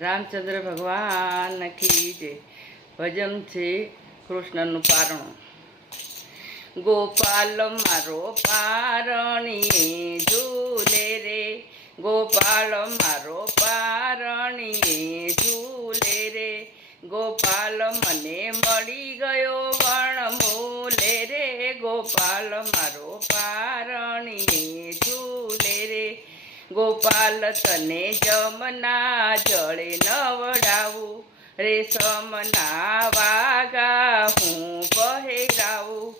રામચંદ્ર ભગવાન કી જય. ભજન છે કૃષ્ણનું પારણું. ગોપાલ મારો પારણીએ ઝૂલે રે, ગોપાલ મારો પારણીએ ઝૂલે રે, ગોપાલ મને મળી ગયો વણમૂલે રે, ગોપાલ મારો પારણીએ ઝૂલે રે, ગોપાલ તને જમના જળે નવડાવું, રેશમના વાગા હું પહેરાવું,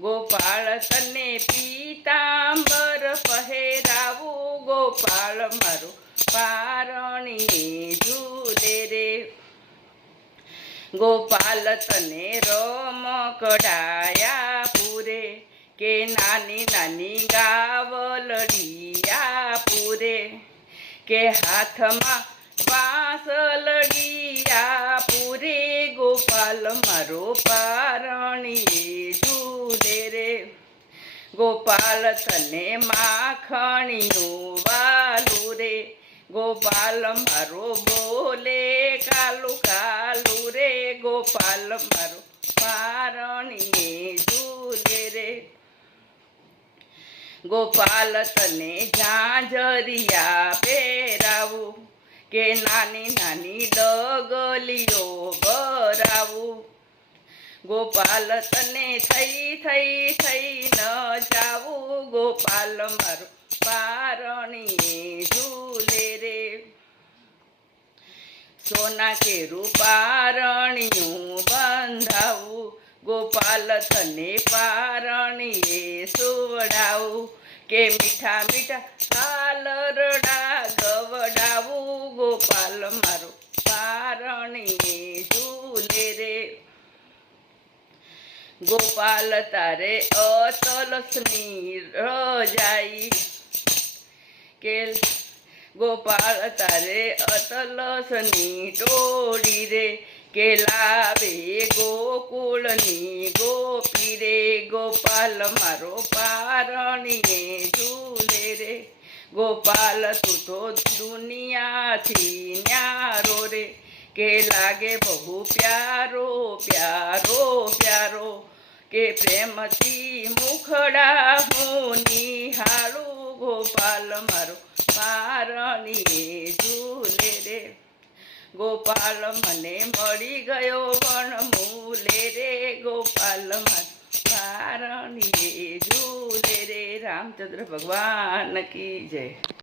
ગોપાળ તને પીતાંબર પહેરાવું, ગોપાળ મારો પારણીએ ઝૂલે રે, ગોપાલ તને રમકડાયા પૂરે, કે નાની નાની ગાવલડિયા પૂરે, કે હાથમાં વાંસલડિયા પૂરે, ગોપાલ મારો પારણીએ ઝૂલે રે, ગોપાલ તને માખણીનું વાલું રે, ગોપાલ મારો બોલે કાલું કાલું રે, ગોપાલ મારો પારણીએ ઝૂલે રે, ગોપાલ તને ઝાંઝરિયા પહેરાવું, કે નાની નાની ડગલીઓ ભરાવું, ગોપાલ તને થઈ થઈ થઈ ન જાવું, ગોપાલ મારો પારણીએ ઝૂલે રે, સોના કેરું પારણિયું બંધાવું, ગોપાલ તને પારણીએ સુવડાવું, કે મીઠા મીઠા હાલરડા ગવડાવું, ગોપાલ મારો પારણીએ ઝૂલે રે, ગોપાલ તારે અતલ સ્મિર જાય, કે ગોપાળ તારે અતલસની ટોળી રે, કે લાવે ગોકુળની ગોપી રે, ગોપાલ મારો પારણીએ ઝૂલે રે, ગોપાલ તું તો દુનિયાથી ન્યારો રે, કે લાગે બહુ પ્યારો પ્યારો પ્યારો, કે પ્રેમથી મુખડા હું નિહાળું, ગોપાલ મારો પારણીએ ઝૂલે રે, ગોપાલ મને મળી ગયો વણમૂલે રે, ગોપાલ મારો પારણીએ ઝૂલે રે. રામચંદ્ર ભગવાન કી જય.